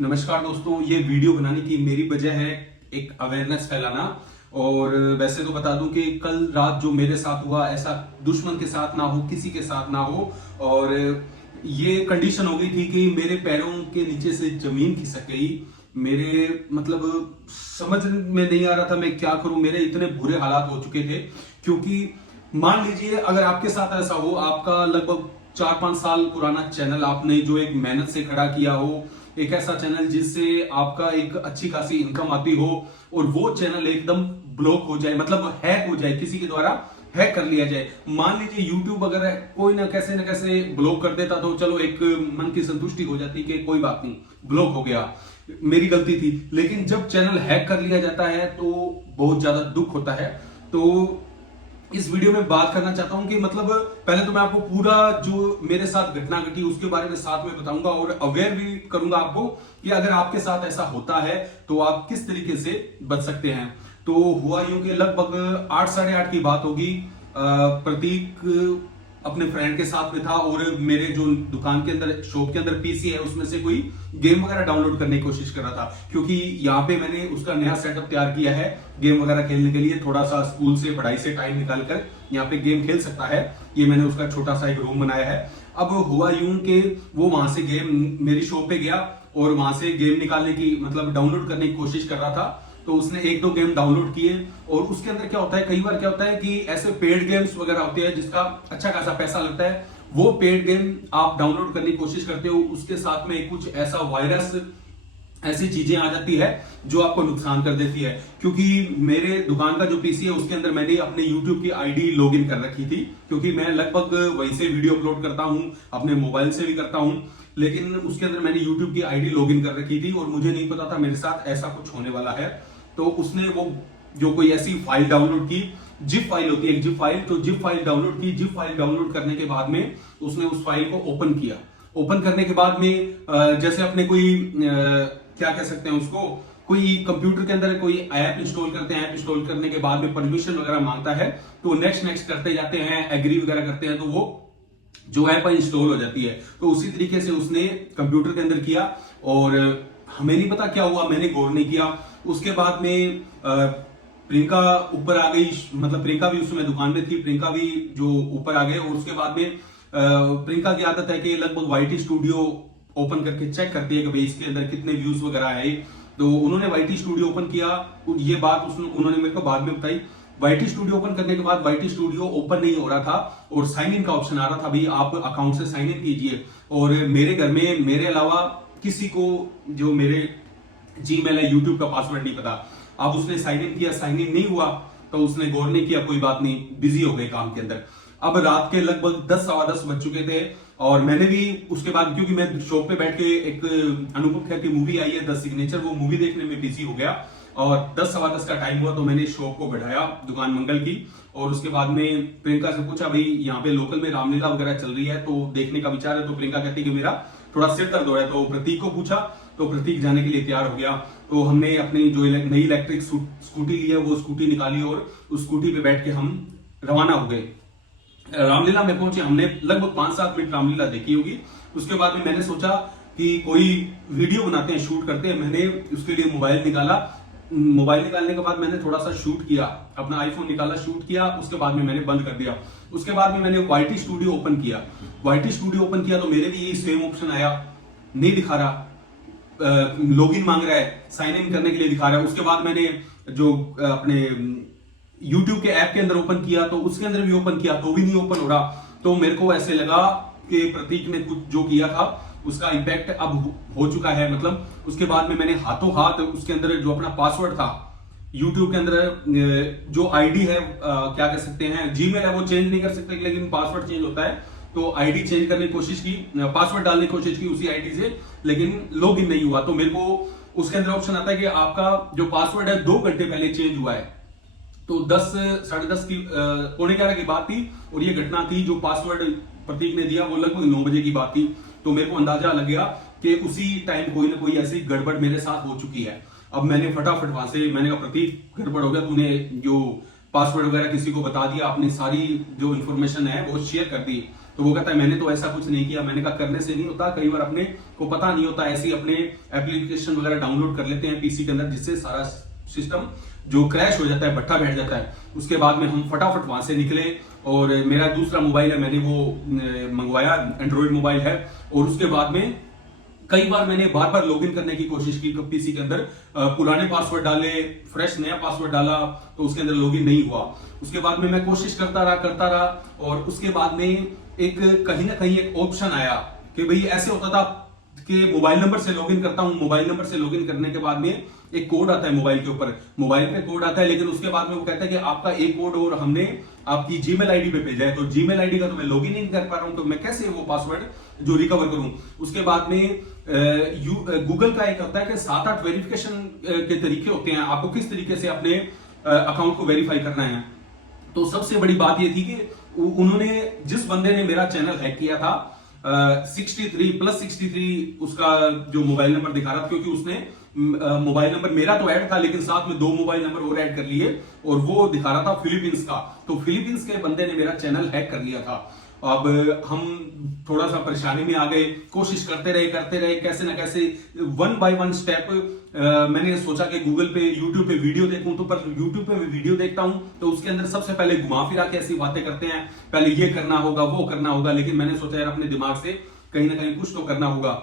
नमस्कार दोस्तों, ये वीडियो बनाने की मेरी वजह है एक अवेयरनेस फैलाना। और वैसे तो बता दूं कि कल रात जो मेरे साथ हुआ, ऐसा दुश्मन के साथ ना हो, किसी के साथ ना हो। और ये कंडीशन हो गई थी कि मेरे पैरों के नीचे से जमीन खिसक गई। मेरे मतलब समझ में नहीं आ रहा था मैं क्या करूं। मेरे इतने बुरे हालात हो चुके थे, क्योंकि मान लीजिए अगर आपके साथ ऐसा हो, आपका लगभग 4-5 साल पुराना चैनल आपने जो एक मेहनत से खड़ा किया हो, एक ऐसा चैनल जिससे आपका एक अच्छी खासी इनकम आती हो, और वो चैनल एकदम ब्लॉक हो जाए, मतलब हैक हो जाए, किसी के द्वारा हैक कर लिया जाए। मान लीजिए यूट्यूब अगर कोई ना कैसे ब्लॉक कर देता तो चलो एक मन की संतुष्टि हो जाती कि कोई बात नहीं, ब्लॉक हो गया, मेरी गलती थी। लेकिन जब चैनल हैक कर लिया जाता है तो बहुत ज्यादा दुख होता है। तो इस वीडियो में बात करना चाहता हूं कि मतलब पहले तो मैं आपको पूरा जो मेरे साथ घटना घटी उसके बारे में साथ में बताऊंगा, और अवेयर भी करूंगा आपको कि अगर आपके साथ ऐसा होता है तो आप किस तरीके से बच सकते हैं। तो हुआ यूं कि लगभग 8-8:30 की बात होगी। प्रतीक अपने फ्रेंड के साथ में था, और मेरे जो दुकान के अंदर, शॉप के अंदर पीसी है, उसमें से कोई गेम वगैरह डाउनलोड करने की कोशिश कर रहा था। क्योंकि यहाँ पे मैंने उसका नया सेटअप तैयार किया है गेम वगैरह खेलने के लिए, थोड़ा सा स्कूल से, पढ़ाई से टाइम निकाल कर यहाँ पे गेम खेल सकता है। ये मैंने उसका छोटा सा एक रूम बनाया है। अब हुआ यूं कि वो वहां से गेम मेरी शॉप पे गया और वहां से गेम निकालने की, मतलब डाउनलोड करने की कोशिश कर रहा था। तो उसने 1-2 गेम डाउनलोड किए, और उसके अंदर क्या होता है, कई बार क्या होता है कि ऐसे पेड गेम्स वगैरह होते हैं जिसका अच्छा खासा पैसा लगता है। वो पेड गेम आप डाउनलोड करने की कोशिश करते हो, उसके साथ में कुछ ऐसा वायरस, ऐसी चीजें आ जाती है जो आपको नुकसान कर देती है। क्योंकि मेरे दुकान का जो पीसी है उसके अंदर मैंने अपने YouTube की आईडी लॉगिन कर रखी थी, क्योंकि मैं लगभग वहीं से वीडियो अपलोड करता हूं, अपने मोबाइल से भी करता हूं। लेकिन उसके अंदर मैंने YouTube की आईडी लॉगिन कर रखी थी, और मुझे नहीं पता था मेरे साथ ऐसा कुछ होने वाला है। तो उसने वो जो कोई ऐसी फाइल डाउनलोड की, जिप फाइल होती है एक जिप फाइल, तो जिप फाइल डाउनलोड की। जिप फाइल डाउनलोड करने के बाद में उसने उस फाइल को ओपन किया। ओपन करने के बाद में जैसे अपने कोई क्या कह सकते हैं उसको, कोई कंप्यूटर के अंदर कोई ऐप इंस्टॉल करते हैं, ऐप इंस्टॉल करने के बाद में परमिशन वगैरह मांगता है, तो नेक्स्ट नेक्स्ट करते जाते हैं, एग्री वगैरह करते हैं, तो वो जो ऐप इंस्टॉल हो जाती है। तो उसी तरीके से उसने कंप्यूटर के अंदर किया, और हमें नहीं पता क्या हुआ, मैंने गौर नहीं किया। उसके बाद में प्रियंका ऊपर आ गई, मतलब प्रियंका भी उस समय दुकान में थी, प्रियंका भी जो ऊपर आ गए। और उसके बाद में प्रियंका की आदत है कि लगभग वाईटी स्टूडियो ओपन करके चेक करती है कि भाई इसके अंदर कितने व्यूज वगैरह आए। तो उन्होंने वाईटी स्टूडियो ओपन किया। ये बात उन्होंने मेरे को बाद में बताई। वाईटी स्टूडियो ओपन करने के बाद वाईटी स्टूडियो ओपन नहीं हो रहा था, और साइन इन का ऑप्शन आ रहा था, भाई आप अकाउंट से साइन इन कीजिए। और मेरे घर में मेरे अलावा किसी को जो मेरे जीमेल है, यूट्यूब का पासवर्ड नहीं पता। अब उसने साइन इन किया, साइन इन नहीं हुआ, तो उसने गौर नहीं किया, कोई बात नहीं, बिजी हो गए काम के अंदर। अब रात के लगभग 10-10:15 बज चुके थे, और मैंने भी उसके बाद, क्योंकि मैं शॉप पे बैठ के एक अनुभव खेर की मूवी आई है द सिग्नेचर, वो मूवी देखने में बिजी हो गया। और 10-10:15 का टाइम हुआ तो मैंने शॉप को बढ़ाया, दुकान मंगल की। और उसके बाद में प्रियंका से पूछा, भाई यहाँ पे लोकल में रामलीला वगैरह चल रही है, तो देखने का विचार है। तो प्रियंका कहती कि मेरा थोड़ा सिर दर्द हो रहा है। तो प्रतीक को पूछा, तो प्रतीक जाने के लिए तैयार हो गया। तो हमने अपनी जो नई इलेक्ट्रिक स्कूटी ली है, वो स्कूटी निकाली, और उस स्कूटी पे बैठ के हम रवाना हो गए। रामलीला में पहुंचे। हमने लगभग 5-7 मिनट रामलीला देखी होगी। उसके बाद में मैंने सोचा कि कोई वीडियो बनाते हैं, शूट करते हैं। मैंने उसके लिए मोबाइल निकाला। मोबाइल निकालने के बाद मैंने थोड़ा सा शूट किया, अपना आईफोन निकाला, शूट किया। उसके बाद में मैंने बंद कर दिया। उसके बाद में मैंने वाईटी स्टूडियो ओपन किया। वाईटी स्टूडियो ओपन किया तो मेरे भी यही सेम ऑप्शन आया, नहीं दिखा रहा, लॉगिन मांग रहा है, साइन इन करने के लिए दिखा रहा है। उसके बाद मैंने जो अपने YouTube के ऐप के अंदर ओपन किया, तो उसके अंदर भी ओपन किया तो भी नहीं ओपन हो रहा। तो मेरे को ऐसे लगा कि प्रतीक ने कुछ जो किया था उसका इंपैक्ट अब हो चुका है। मतलब उसके बाद में मैंने हाथों हाथ उसके अंदर जो अपना पासवर्ड था, YouTube के अंदर जो आईडी है, क्या कह सकते हैं, जीमेल है, वो चेंज नहीं कर सकते, लेकिन पासवर्ड चेंज होता है। तो आईडी चेंज करने की कोशिश की, पासवर्ड डालने की कोशिश की उसी आईडी से, लेकिन लॉग इन नहीं हुआ। तो मेरे को उसके अंदर ऑप्शन आता है कि आपका जो पासवर्ड है 2 घंटे पहले चेंज हुआ है। तो 10-10:30 की, 11:45 की बात थी, और ये घटना थी जो पासवर्ड प्रतीक ने दिया वो लगभग 9 बजे की बात थी। तो मेरे को अंदाजा लग गया कि उसी टाइम कोई ना कोई ऐसी गड़बड़ मेरे साथ हो चुकी है। अब मैंने फटाफट वहां से, मैंने कहा प्रतीक गड़बड़ हो गया, तूने जो पासवर्ड वगैरह किसी को बता दिया, अपनी सारी जो इन्फॉर्मेशन है वो शेयर कर दी। तो वो कहता है मैंने तो ऐसा कुछ नहीं किया। मैंने कहा करने से नहीं होता, कई बार अपने को पता नहीं होता, ऐसे ही अपने एप्लीकेशन वगैरह डाउनलोड कर लेते हैं पीसी के अंदर, जिससे सारा सिस्टम जो क्रैश हो जाता है, भट्ठा बैठ जाता है। उसके बाद में हम फटाफट वहां से निकले और मेरा दूसरा मोबाइल है, मैंने वो मंगवाया, एंड्रॉइड मोबाइल है। और उसके बाद में कई बार मैंने बार बार लॉगिन करने की कोशिश की पीसी के अंदर, पुराने पासवर्ड डाले, फ्रेश नया पासवर्ड डाला, तो उसके अंदर लॉगिन नहीं हुआ। उसके बाद में मैं कोशिश करता रहा और उसके बाद में एक कहीं ना कहीं एक ऑप्शन आया कि भाई ऐसे होता था कि मोबाइल नंबर से लॉगिन करता हूं, मोबाइल नंबर से लॉगिन करने के बाद में एक कोड आता है मोबाइल के ऊपर, मोबाइल पे कोड आता है, लेकिन उसके बाद में वो कहता है कि आपका एक कोड और हमने आपकी जीमेल आईडी पे भेजा है, तो जीमेल आईडी का तो मैं लॉगिन नहीं कर पा रहा हूं, तो मैं कैसे वो पासवर्ड जो रिकवर करूं। उसके बाद में गूगल का एक होता है कि 7-8 वेरिफिकेशन के तरीके होते हैं, आपको किस तरीके से अपने अकाउंट को वेरीफाई करना है। तो सबसे बड़ी बात ये थी कि उन्होंने, जिस बंदे ने मेरा चैनल हैक किया था, 63+63 उसका जो मोबाइल नंबर दिखा रहा था, क्योंकि उसने मोबाइल नंबर मेरा तो ऐड था लेकिन साथ में 2 मोबाइल नंबर और ऐड कर लिए, और वो दिखा रहा था फिलीपींस का। तो फिलीपींस के बंदे ने मेरा चैनल हैक कर लिया था। अब हम थोड़ा सा परेशानी में आ गए, कोशिश करते रहे कैसे ना कैसे 1 बाय 1 स्टेप। मैंने सोचा कि गूगल पे, यूट्यूब पे वीडियो देखूं, तो पर यूट्यूब पे वीडियो देखता हूं तो उसके अंदर सबसे पहले घुमा फिरा के ऐसी बातें करते हैं, पहले ये करना होगा, वो करना होगा। लेकिन मैंने सोचा यार अपने दिमाग से कहीं ना कहीं कुछ तो करना होगा।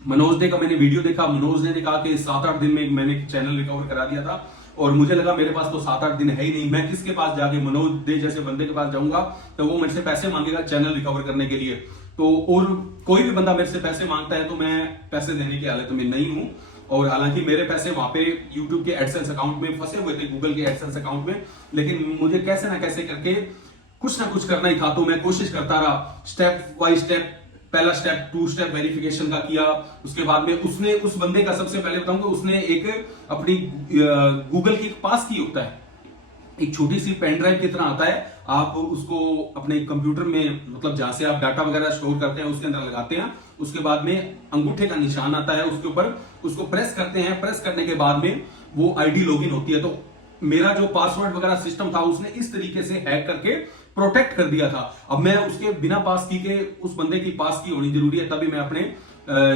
मनोज दे का मैंने वीडियो देखा, मनोज ने कहा कि 7-8 दिन में मैंने चैनल रिकवर करा दिया था, और मुझे लगा मेरे पास तो 7-8 दिन है ही नहीं, मैं किसके पास जाके मनोज दे जैसे बंदे के पास जाऊंगा तो वो मेरे से पैसे मांगेगा चैनल रिकवर करने के लिए। तो और कोई भी बंदा मेरे से पैसे मांगता है तो मैं पैसे देने की हालत में नहीं हूं। और हालांकि मेरे पैसे वहां पे यूट्यूब के एडसेंस अकाउंट में फंसे हुए थे, गूगल के एडसेंस अकाउंट में, लेकिन मुझे कैसे ना कैसे करके कुछ ना कुछ करना ही था। तो मैं कोशिश करता रहा, स्टेप बाय स्टेप। पहला स्टेप 2 स्टेप वेरिफिकेशन का किया। उसके बाद में उसने, उस बंदे का सबसे पहले बताऊंगा, उसने एक अपनी गूगल की एक पास की होता है, एक छोटी सी पेन ड्राइव की तरह आता है, आप उसको अपने कंप्यूटर में, मतलब जहां से आप डाटा वगैरह स्टोर करते हैं उसके अंदर लगाते हैं। उसके बाद में अंगूठे का निशान आता है, उसके ऊपर उसको प्रेस करते हैं। प्रेस करने के बाद में वो आईडी लॉगिन होती है। तो मेरा जो पासवर्ड वगैरह सिस्टम था उसने इस तरीके से हैक करके प्रोटेक्ट कर दिया था। अब मैं उसके बिना पास की के, उस बंदे की पास की होनी जरूरी है, तभी मैं अपने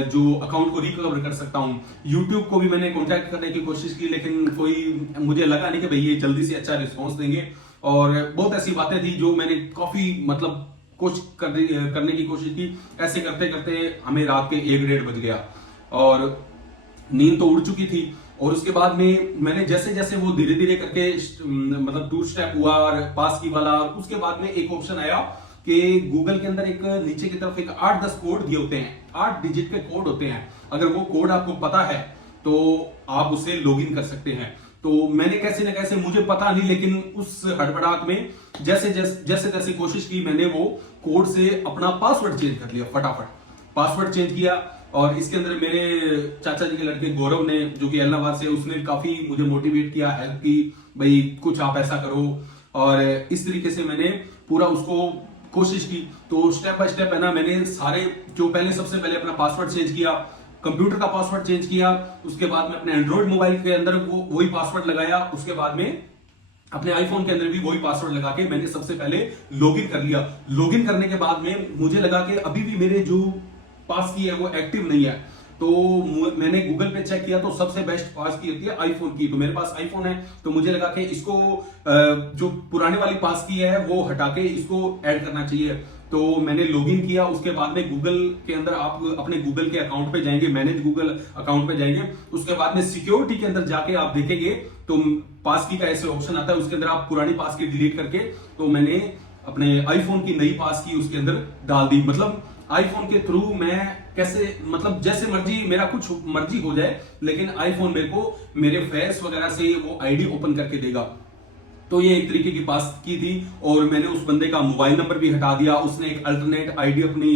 जो अकाउंट को रिकवर कर सकता हूं। यूट्यूब को भी मैंने कांटेक्ट करने की कोशिश की, लेकिन कोई, मुझे लगा नहीं कि भाई ये जल्दी से अच्छा रिस्पॉन्स देंगे। और बहुत ऐसी बातें थी जो मैंने काफी मतलब करने की कोशिश की। ऐसे करते करते हमें रात के 1-1:30 बज गया और नींद तो उड़ चुकी थी। और उसके बाद में मैंने जैसे जैसे वो धीरे धीरे करके मतलब 2 स्टेप हुआ और पास की वाला, उसके बाद में एक ऑप्शन आया कि गूगल के अंदर एक नीचे की तरफ एक 8-10 कोड दिए होते हैं, 8 डिजिट के कोड होते हैं। अगर वो कोड आपको पता है तो आप उसे लॉगिन कर सकते हैं। तो मैंने कैसे ना कैसे, मुझे पता नहीं, लेकिन उस हड़बड़ाहट में जैसे जैसे कोशिश की, मैंने वो कोड से अपना पासवर्ड चेंज कर लिया। फटाफट पासवर्ड चेंज किया। और इसके अंदर मेरे चाचा जी के लड़के गौरव ने, जो कि एलनाबाद से, उसने काफी मुझे मोटिवेट किया, हेल्प की, भाई कुछ आप ऐसा करो। और इस तरीके से मैंने पूरा उसको कोशिश की। तो स्टेप बाय स्टेप है ना, मैंने सारे, जो पहले सबसे पहले अपना पासवर्ड चेंज किया, कंप्यूटर का पासवर्ड चेंज किया। उसके बाद में अपने एंड्रॉइड मोबाइल के अंदर वही पासवर्ड लगाया। उसके बाद में अपने आईफोन के अंदर भी वही पासवर्ड लगा के मैंने सबसे पहले लॉगिन कर लिया। लॉगिन करने के बाद में मुझे लगा कि अभी भी मेरे जो पास की है वो एक्टिव नहीं है। तो मैंने गूगल पे चेक किया तो सबसे बेस्ट पास की होती है आईफोन की। तो मेरे पास आईफोन है, तो मुझे लगा कि इसको जो पुराने वाली पास की है वो हटा के इसको ऐड करना चाहिए। तो मैंने लॉगिन किया। उसके बाद में गूगल के अंदर आप अपने गूगल के अकाउंट पे जाएंगे, मैनेज गूगल अकाउंट पे जाएंगे। उसके बाद में सिक्योरिटी के अंदर जाके आप देखेंगे तो पास की का ऐसे ऑप्शन आता है, उसके अंदर आप पुरानी पास की डिलीट करके, तो मैंने अपने आईफोन की नई पास की उसके अंदर डाल दी। मतलब आईफोन के थ्रू मैं कैसे, मतलब जैसे मर्जी, मेरा कुछ मर्जी हो जाए, लेकिन आईफोन मेरे को मेरे फेस वगैरह से वो आईडी ओपन करके देगा। तो ये एक तरीके की पास की थी। और मैंने उस बंदे का मोबाइल नंबर भी हटा दिया। उसने एक अल्टरनेट आईडी अपनी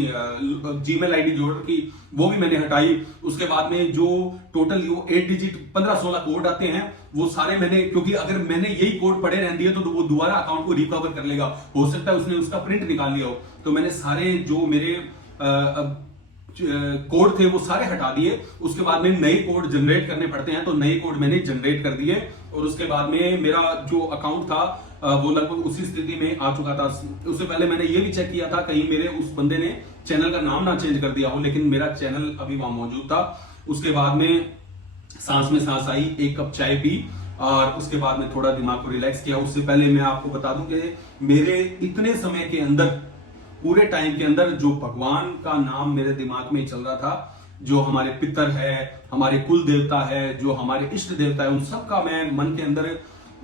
जीमेल आईडी जोड़ रखी, वो भी मैंने हटाई। उसके बाद में जो टोटल 8 डिजिट 15-16 कोड आते हैं वो सारे मैंने, क्योंकि अगर मैंने यही कोड पड़े रहने दिए तो वो दोबारा अकाउंट को रिकवर कर लेगा, हो सकता है उसने उसका प्रिंट निकाल लिया हो। तो मैंने सारे जो मेरे कोड थे वो सारे हटा दिए। उसके बाद में नए कोड जनरेट करने पड़ते हैं, तो नए कोड मैंने जनरेट कर दिए। और उसके बाद में मेरा जो अकाउंट था वो लगभग उसी स्थिति में आ चुका था। उससे पहले मैंने ये भी चेक किया था कहीं मेरे उस बंदे ने चैनल का नाम ना चेंज कर दिया हो, लेकिन मेरा चैनल अभी वहां मौजूद था। उसके बाद में सांस में सांस आई, एक कप चाय पी और उसके बाद में थोड़ा दिमाग को रिलैक्स किया। उससे पहले मैं आपको बता दूं कि मेरे इतने समय के अंदर, पूरे टाइम के अंदर, जो भगवान का नाम मेरे दिमाग में चल रहा था, जो हमारे पितर है, हमारे कुल देवता है, जो हमारे इष्ट देवता है, उन सब का मैं मन के अंदर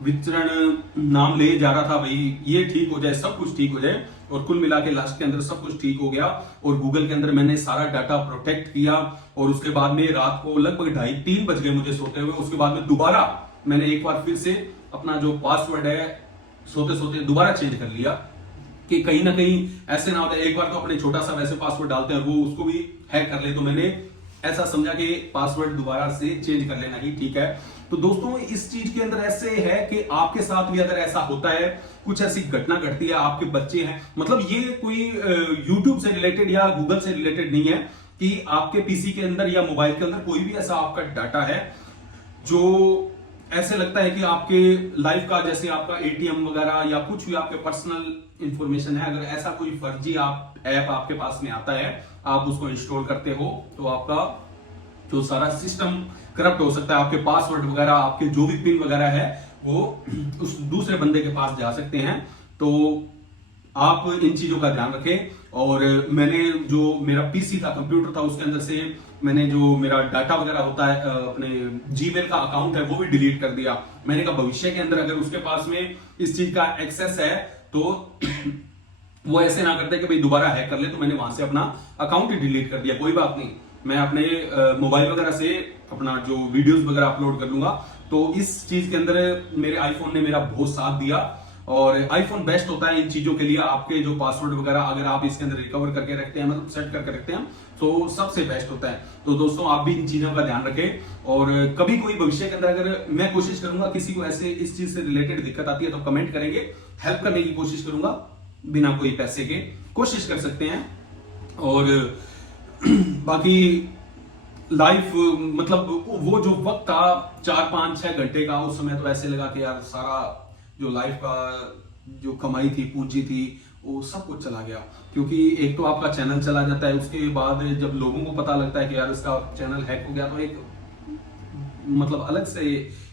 विचरण नाम ले जा रहा था। भाई ये ठीक हो जाए, सब कुछ ठीक हो जाए। और कुल मिला के लास्ट के अंदर सब कुछ ठीक हो गया। और गूगल के अंदर मैंने सारा डाटा प्रोटेक्ट किया। और उसके बाद में रात को लगभग 2:30-3 बज गए मुझे सोते हुए। उसके बाद में दोबारा मैंने एक बार फिर से अपना जो पासवर्ड है सोते सोते दोबारा चेंज कर लिया, कि कहीं ना कहीं ऐसे ना होता है। एक बार तो अपने छोटा सा वैसे पासवर्ड डालते हैं और वो उसको भी हैक कर ले, तो मैंने ऐसा समझा कि पासवर्ड दोबारा से चेंज कर लेना ही ठीक है। तो दोस्तों इस चीज के अंदर ऐसे है कि आपके साथ भी अगर ऐसा होता है, कुछ ऐसी घटना घटती है, आपके बच्चे हैं, मतलब ये कोई यूट्यूब से रिलेटेड या गूगल से रिलेटेड नहीं है, कि आपके पीसी के अंदर या मोबाइल के अंदर कोई भी ऐसा आपका डाटा है जो ऐसे लगता है कि आपके लाइफ का, जैसे आपका एटीएम वगैरह या कुछ भी आपके पर्सनल इंफॉर्मेशन है, अगर ऐसा कोई फर्जी ऐप आपके पास में आता है, आप उसको इंस्टॉल करते हो, तो आपका जो सारा सिस्टम करप्ट हो सकता है। आपके पासवर्ड वगैरह, आपके जो भी पिन वगैरह है, वो उस दूसरे बंदे के पास जा सकते हैं। तो आप इन चीजों का ध्यान रखें। और मैंने जो मेरा पीसी था, कंप्यूटर था, उसके अंदर से मैंने जो मेरा डाटा वगैरह होता है, अपने जीमेल का अकाउंट है, वो भी डिलीट कर दिया। मैंने कहा भविष्य के अंदर अगर उसके पास में इस चीज का एक्सेस है तो वो ऐसे ना करते कि भाई दोबारा हैक कर ले। तो मैंने वहां से अपना अकाउंट ही डिलीट कर दिया। कोई बात नहीं, मैं अपने मोबाइल वगैरह से अपना जो वीडियोस वगैरह अपलोड कर लूंगा। तो इस चीज के अंदर मेरे आईफोन ने मेरा बहुत साथ दिया। और आईफोन बेस्ट होता है इन चीजों के लिए। आपके जो पासवर्ड वगैरह अगर आप इसके अंदर रिकवर करके रखते हैं, मतलब सेट करके रखते हैं, तो सबसे बेस्ट होता है। तो दोस्तों आप भी इन चीजों का ध्यान रखें। और कभी कोई भविष्य के अंदर, अगर मैं कोशिश करूंगा किसी को ऐसे इस चीज से रिलेटेड दिक्कत आती है तो कमेंट करेंगे, हेल्प करने की कोशिश करूंगा, बिना कोई पैसे के कोशिश कर सकते हैं। और बाकी लाइफ, मतलब वो जो वक्त था 4-5-6 घंटे का, उस समय तो ऐसे लगा कि यार सारा जो लाइफ का जो कमाई थी, पूंजी थी, वो सब कुछ चला गया। क्योंकि एक तो आपका चैनल चला जाता है, उसके बाद जब लोगों को पता लगता है कि यार इसका चैनल हैक हो गया, तो एक मतलब अलग से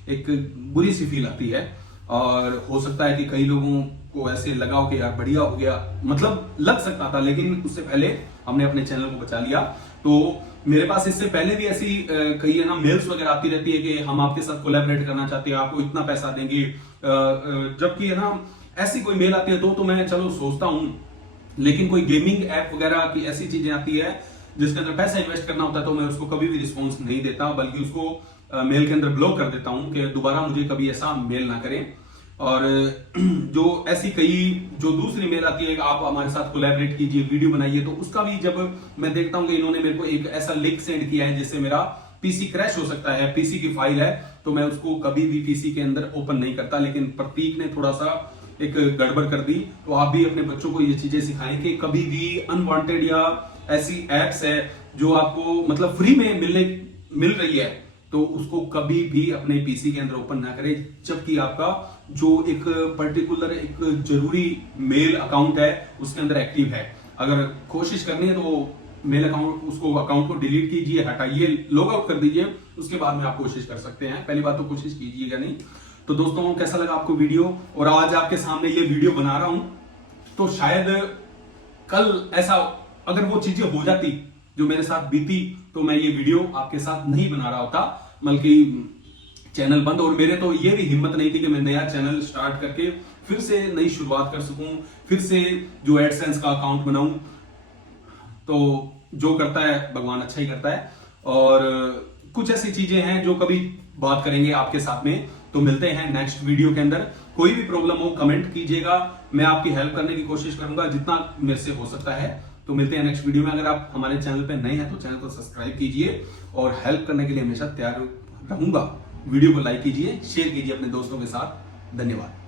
एक बुरी सी फील आती है। और हो सकता है कि कई लोगों को ऐसे लगा हो कि यार बढ़िया हो गया, मतलब लग सकता था, लेकिन उससे पहले हमने अपने चैनल को बचा लिया। तो मेरे पास इससे पहले भी ऐसी कई है ना मेल्स वगैरह आती रहती है कि हम आपके साथ कोलैबोरेट करना चाहते हैं, आपको इतना पैसा देंगे। जबकि है ना ऐसी कोई मेल आती है तो मैं चलो सोचता हूं, लेकिन कोई गेमिंग ऐप वगैरह की ऐसी चीजें आती है जिसके अंदर पैसा इन्वेस्ट करना होता है, तो मैं उसको कभी भी रिस्पॉन्स नहीं देता, बल्कि उसको मेल के अंदर ब्लॉक कर देता हूं कि दोबारा मुझे कभी ऐसा मेल ना करें। और जो ऐसी कई जो दूसरी मेल आती है, आप हमारे साथ कोलैबोरेट कीजिए, वीडियो बनाइए, तो उसका भी जब मैं देखता हूं कि इन्होंने मेरे को एक ऐसा लिंक सेंड किया है जिससे मेरा पीसी क्रैश हो सकता है, पीसी की फाइल है, तो मैं उसको कभी भी पीसी के अंदर ओपन नहीं करता। लेकिन प्रतीक ने थोड़ा सा एक गड़बड़ कर दी। तो आप भी अपने बच्चों को ये चीजें सिखाएं कि कभी भी अनवांटेड या ऐसी एप्स है जो आपको मतलब फ्री में मिल रही है, तो उसको कभी भी अपने पीसी के अंदर ओपन ना करें, जबकि आपका जो एक पर्टिकुलर एक जरूरी मेल अकाउंट है उसके अंदर एक्टिव है। अगर कोशिश करनी है तो मेल अकाउंट, उसको अकाउंट को डिलीट कीजिए, हटाइए, लॉग आउट कर दीजिए, उसके बाद में आप कोशिश कर सकते हैं। पहली बात तो कोशिश कीजिएगा नहीं। तो दोस्तों कैसा लगा आपको वीडियो, और आज आपके सामने ये वीडियो बना रहा हूं, तो शायद कल ऐसा अगर वो चीजें हो जाती जो मेरे साथ बीती, तो मैं ये वीडियो आपके साथ नहीं बना रहा होता, बल्कि चैनल बंद। और मेरे तो ये भी हिम्मत नहीं थी कि मैं नया चैनल स्टार्ट करके फिर से नई शुरुआत कर सकूं, फिर से जो एडसेंस का अकाउंट बनाऊं। तो जो करता है भगवान अच्छा ही करता है। और कुछ ऐसी चीजें हैं जो कभी बात करेंगे आपके साथ में। तो मिलते हैं नेक्स्ट वीडियो के अंदर। कोई भी प्रॉब्लम हो कमेंट कीजिएगा, मैं आपकी हेल्प करने की कोशिश करूंगा जितना मेरे से हो सकता है। तो मिलते हैं नेक्स्ट वीडियो में। अगर आप हमारे चैनल पे नए हैं तो चैनल को सब्सक्राइब कीजिए, और हेल्प करने के लिए हमेशा तैयार रहूंगा। वीडियो को लाइक कीजिए, शेयर कीजिए अपने दोस्तों के साथ। धन्यवाद।